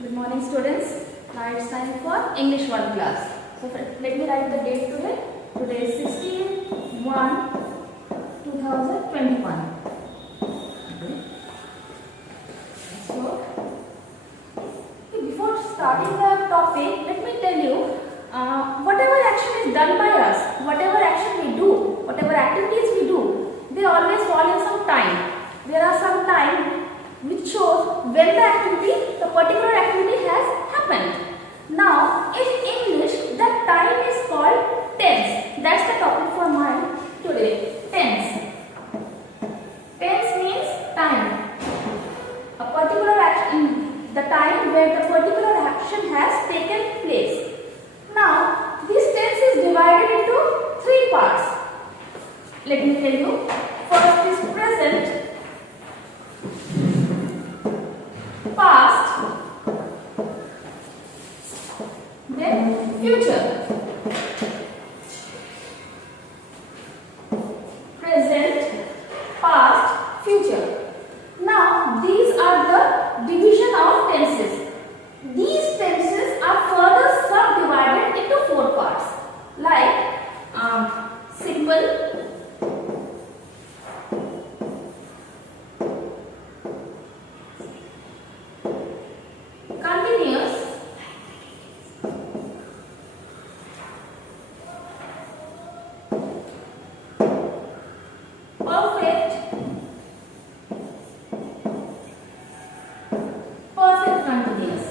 Good morning students. Now it's time for English 1 class. So let me write the date today. Today is 16/1/2021. So before starting the topic, let me tell you whatever action is done by us, whatever action we do, whatever activities we do, they always fall in some time. There are some time which shows when the particular activity has happened. Now, in English, that time is called tense. That's the topic for mine today. Tense. Tense means time. A particular action, the time where the particular action has taken place. Now, this tense is divided into 3 parts. Let me tell you. First is present, past, then future. Present, past, future. Now these are the division of tenses. These tenses are further subdivided into 4 parts, like simple, continuous, perfect, perfect continuous.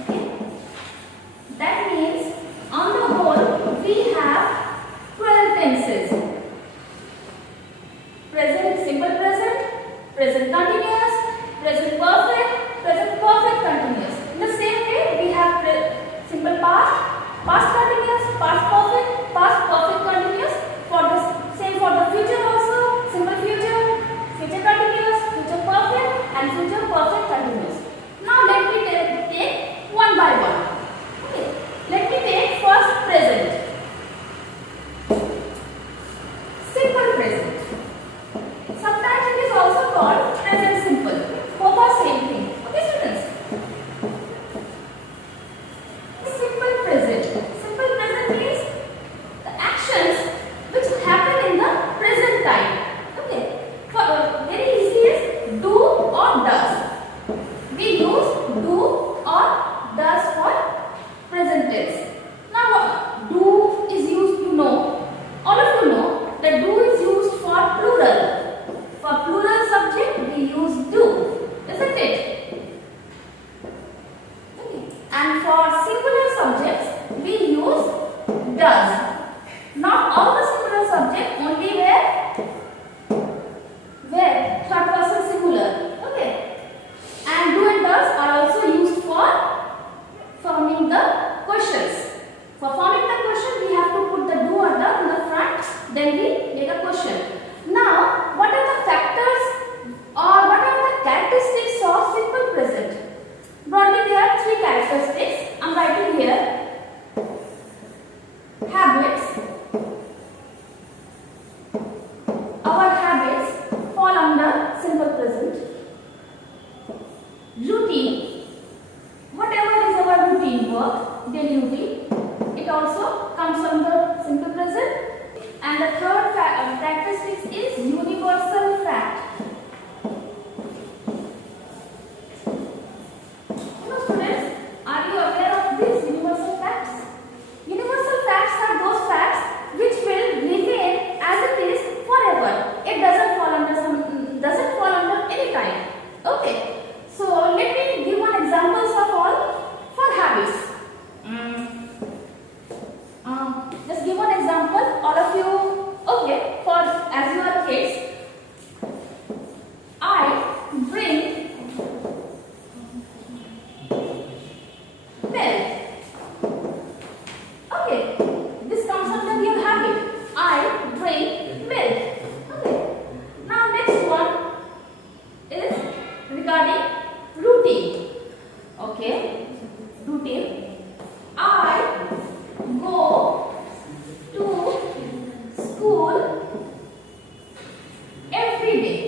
Okay, that means on the whole we have 12 tenses. Present simple present, present continuous, present perfect, present perfect continuous. In the same way, we have simple past, past continuous, past perfect continuous. For the same for the future also, simple future, future continuous, future perfect, and future perfect continuous. Now let me take one by one. Okay, let me take first present. Simple present. Sometimes it is also called present simple. Both are same thing. Okay, students? Simple present. Simple present means the actions which happen in the present time. Okay. For very easy is do or does. We use do or does for present tense. Now do is used to know. All of you know that do is used for plural. For plural subject, we use do, isn't it? Okay. And for singular subjects, we use does. Not all the singular subjects, only where third person singular. Okay. And do and does are also used for forming the questions. For forming the question, we have to put the do or does in the front, then we make a question. Now, what are the factors or what are the characteristics of simple present? Broadly, there are 3 characteristics. I am writing here. Habits. Our habits fall under simple present. Routine. Whatever is our routine work, daily routine, it also comes under simple present. And the third characteristic is universal fact. You know, students, are you aware of these universal facts? Universal facts are those facts which will remain as it is forever. It doesn't fall under any time. Okay. So let me give one examples of all for habits. Just give one example. All of you, okay, for as you are kids, I drink milk. Okay, this comes under your habit. I drink milk. Okay. Now next one is regarding routine. Okay, routine. I go to school every day.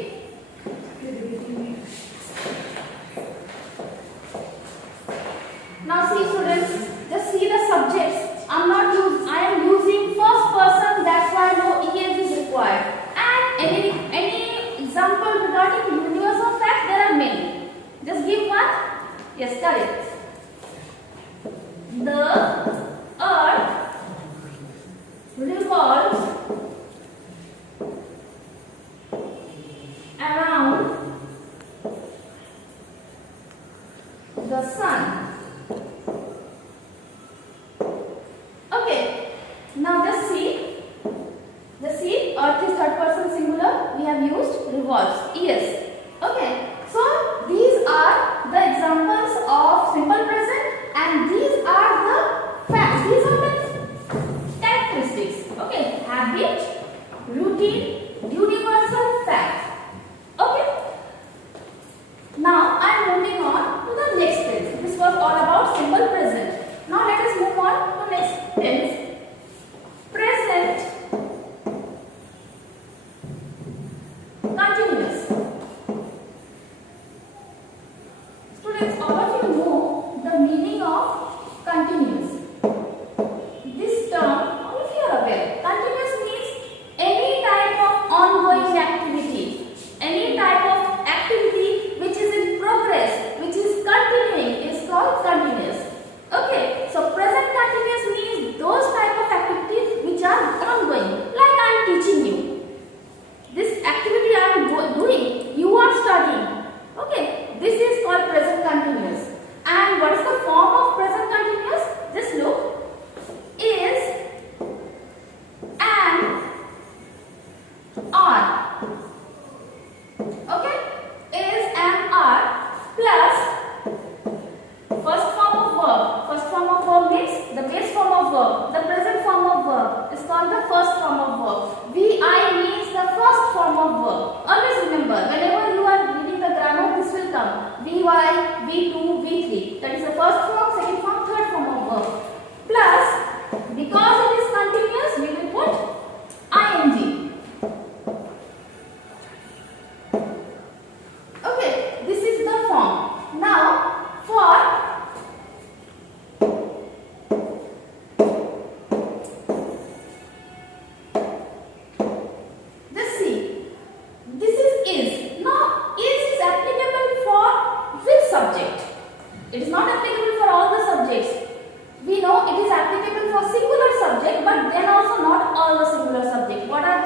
the sun. Okay, now just see. Just see, earth is third person singular. We have used revolves. Yes. Okay, so these are the examples of simple present, and these are the facts. These are the characteristics. Okay, habit, routine, universal fact. Okay. Now I am moving on to the next tense. This was all about simple present. Now let us move on to next tense. Present continuous. Students, all of you know the meaning of continuous. This term, all of you are aware. Continuous means any type of ongoing activity. Any type of activity which is in progress, which is continuing, is called continuous. Okay, so present continuous means those type of activities which are ongoing. Like I am teaching you. This activity I am doing, you are studying. Okay, this is called present continuous. And what is the form of present continuous? Just look. Is, am, are. Okay, is, am, are plus first form of verb. First form of verb means the base form of verb. The present form of verb is called the first form of verb. VI means the first form of verb. Always remember, whenever you are reading the grammar, this will come. VY, V2, V3. That is the first form, second form, third form of verb. Plus, because it is continuous, we will put ing. Okay, this is the form. Now, for just see, this is. Now, is applicable for which subject? It is not applicable for all the subjects. We know it is applicable for singular subject, but then also not all the singular subject. What are